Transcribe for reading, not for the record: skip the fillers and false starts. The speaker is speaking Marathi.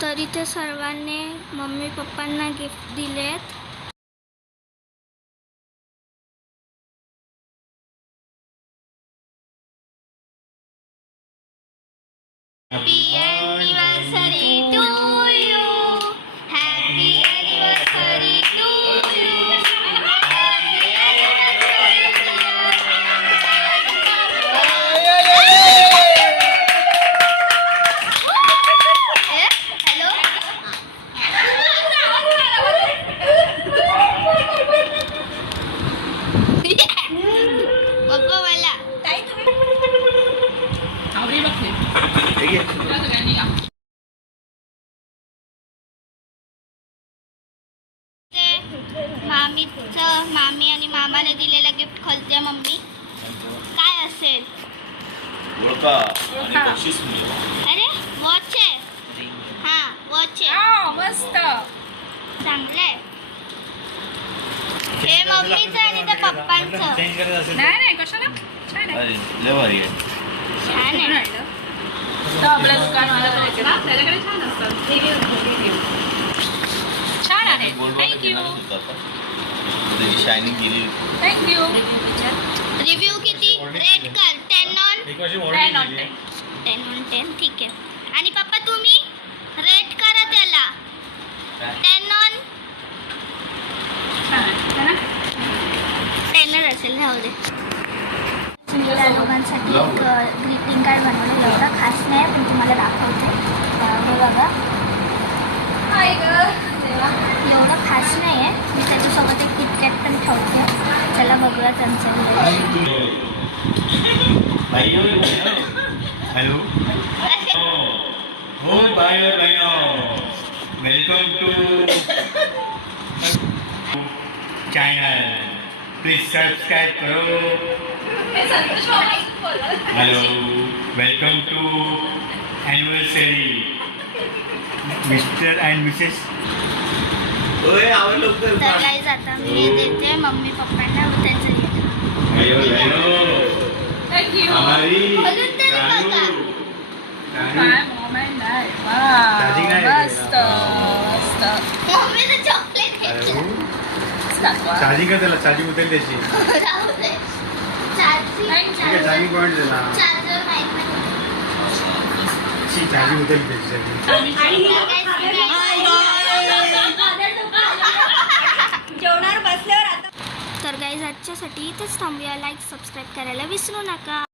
तर इथे सर्वांनी मम्मी पप्पांना गिफ्ट दिलेत. Happy anniversary to you. Happy anniversary to you. पप्पा मला मामी आणि मामाने दिलेलं गिफ्ट खोलते. मम्मी काय असेल? अरे वॉच आहे. हा वॉच आहे. मस्त चांगलंय. हे मम्मीचं आणि ते पप्पांचं. नाही कशाला छान आहे. छान आहे. आपल्या दुकानवाल्याकडे ना त्याच्याकडे छान असतात. छान आहे. थँक्यू शायनिंग गेली. थँक्यू. रिव्ह्यू किती रेट कर? 10 on 10. ठीक आहे. आणि पप्पा तुम्ही रेट करा त्याला 10 on 10 असेल. राहू दे. या दोघांसाठी एक ग्रीटिंग कार्ड बनवलेलं होतं. खास नाही पण तुम्हाला दाखवते. हे बघा एवढं खास नाही आहे. मी त्याच्यासोबत एक किटकॅट पण ठेवते. त्याला बघूया त्यांचं. हॅलो हो bye welcome to channel. Please subscribe करो. Hello welcome to anniversary mister and missus. तर गाईज आता मी देते मम्मी पप्पांना त्यांचं थँक्यू. बोलून तरी बघा. काय मोमेंट आहे. मस्त मस्त. मम्मीचं चॉकलेट चार्जिंग कर त्याला. चार्जिंग उतरली त्याची. राहू दे. चार्जिंग पॉईंट दिला. चार्जर नाही. चार्जिंग उतरली त्याची. तर गाईज आजच्यासाठी इथेच थांबूया. लाईक सबस्क्राईब करायला विसरू नका.